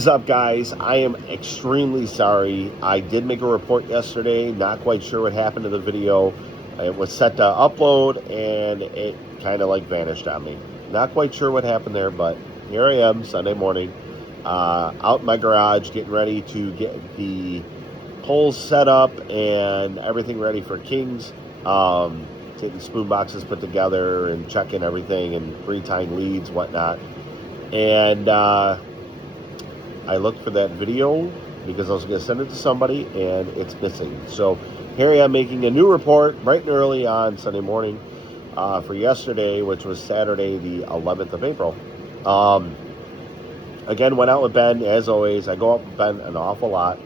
What's up, guys? I am extremely sorry. I did make a report yesterday. Not quite sure what happened to the video. It was set to upload and it kind of like vanished on me. Not quite sure what happened there, but here I am Sunday morning, out in my garage getting ready to get the poles set up and everything ready for Kings. Getting spoon boxes put together and checking everything and retying leads, whatnot. And I looked for that video because I was going to send it to somebody, and it's missing. So here I am making a new report bright and early on Sunday morning for yesterday, which was Saturday, the 11th of April. Again, went out with Ben, as always. I go out with Ben an awful lot.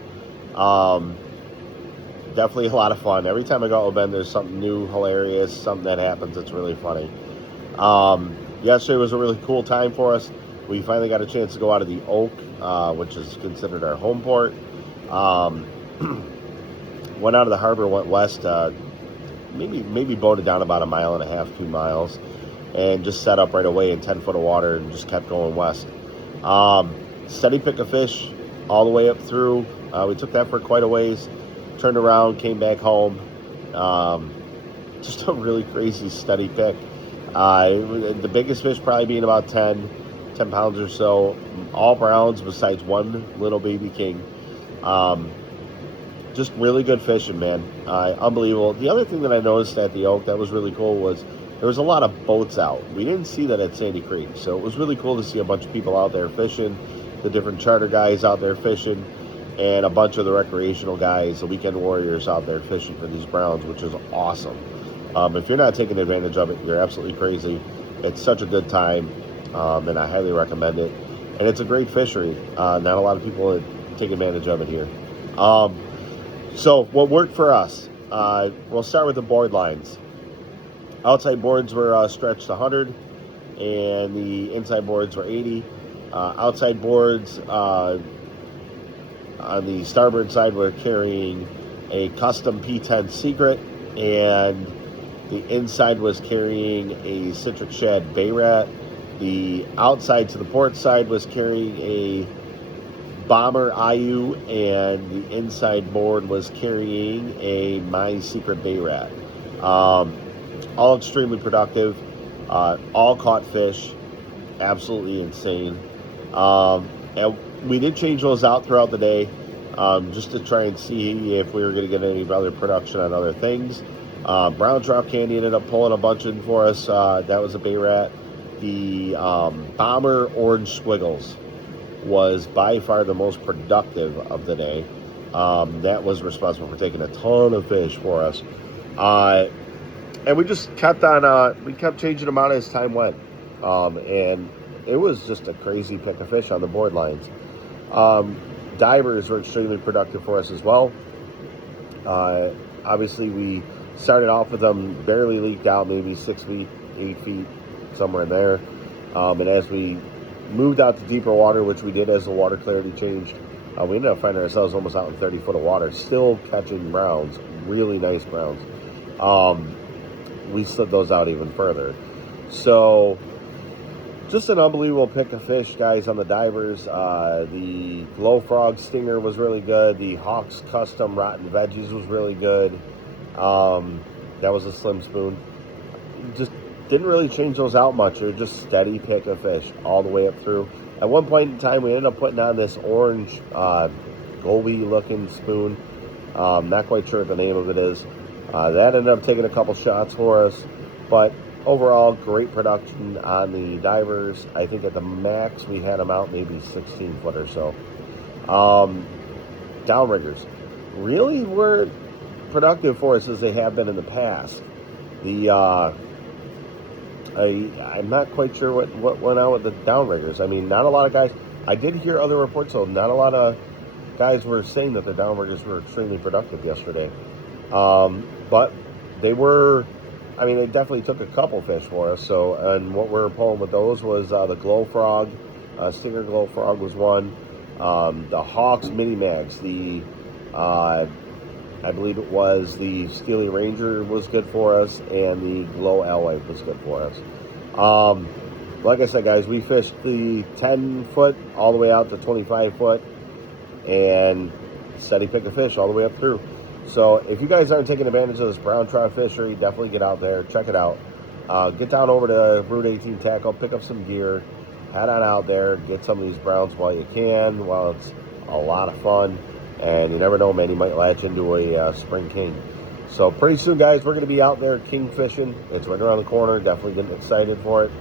Definitely a lot of fun. Every time I go out with Ben, there's something new, hilarious, something that happens that's really funny. Yesterday was a really cool time for us. We finally got a chance to go out of the Oak, which is considered our home port. Went out of the harbor, went west, maybe boated down about 1.5 miles, 2 miles, and just set up right away in 10 foot of water and just kept going west. Steady pick of fish all the way up through. We took that for quite a ways, turned around, came back home. Just a really crazy steady pick. The biggest fish probably being about 10 pounds or so, all browns besides one little baby king. Just really good fishing, man. Unbelievable. The other thing that I noticed at the Oak that was really cool was there was a lot of boats out. We didn't see that at Sandy Creek, so it was really cool to see a bunch of people out there fishing, the different charter guys out there fishing, and a bunch of the recreational guys, the weekend warriors out there fishing for these browns, which is awesome. If you're not taking advantage of it, you're absolutely crazy. It's such a good time. And I highly recommend it. And it's a great fishery. Not a lot of people take advantage of it here. So what worked for us? We'll start with the board lines. Outside boards were stretched 100, and the inside boards were 80. Outside boards on the starboard side were carrying a custom P10 Secret, and the inside was carrying a citric shad Bayrat. The outside to the port side was carrying a Bomber IU, and the inside board was carrying a My Secret Bayrat. All extremely productive, all caught fish, absolutely insane. And we did change those out throughout the day, just to try and see if we were going to get any other production on other things. Brown trout candy ended up pulling a bunch in for us. That was a Bayrat. The Bomber Orange Squiggles was by far the most productive of the day. That was responsible for taking a ton of fish for us. And we just kept on, we kept changing them out as time went. And it was just a crazy pick of fish on the board lines. Divers were extremely productive for us as well. Obviously, we started off with them barely leaked out, maybe 6 feet, 8 feet, somewhere in there. And as we moved out to deeper water, which we did as the water clarity changed, we ended up finding ourselves almost out in 30 foot of water, still catching browns, really nice browns. We slid those out even further. So just an unbelievable pick of fish, guys, on the divers. The Glow Frog Stinger was really good. The Hawks Custom Rotten Veggies was really good. That was a slim spoon. Just didn't really change those out much. They were just steady pick of fish all the way up through. At one point in time, we ended up putting on this orange Goby-looking spoon. Not quite sure what the name of it is. That ended up taking a couple shots for us. But overall, great production on the divers. I think at the max, we had them out maybe 16 foot or so. Downriggers really were productive for us as they have been in the past. I'm not quite sure what went on with the downriggers. I mean, not a lot of guys. I did hear other reports, though. Not a lot of guys were saying that the downriggers were extremely productive yesterday. But they were, I mean, they definitely took a couple fish for us. So, and what we were pulling with those was the Glow Frog. Stinger Glow Frog was one. The Hawks Mini Mags. I believe it was the Steelie Ranger was good for us, and the Glow Alewife was good for us. Like I said, guys, we fished the 10 foot all the way out to 25 foot and steady pick of fish all the way up through. So if you guys aren't taking advantage of this brown trout fishery, definitely get out there, check it out. Get down over to Route 18 Tackle, pick up some gear, head on out there, get some of these browns while you can, while it's a lot of fun. And you never know, man, you might latch into a spring king. So pretty soon, guys, we're going to be out there king fishing. It's right around the corner. Definitely getting excited for it.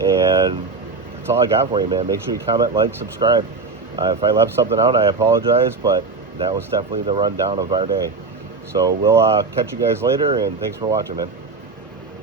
And that's all I got for you, man. Make sure you comment, like, subscribe. If I left something out, I apologize, but that was definitely the rundown of our day. So we'll catch you guys later, and thanks for watching, man.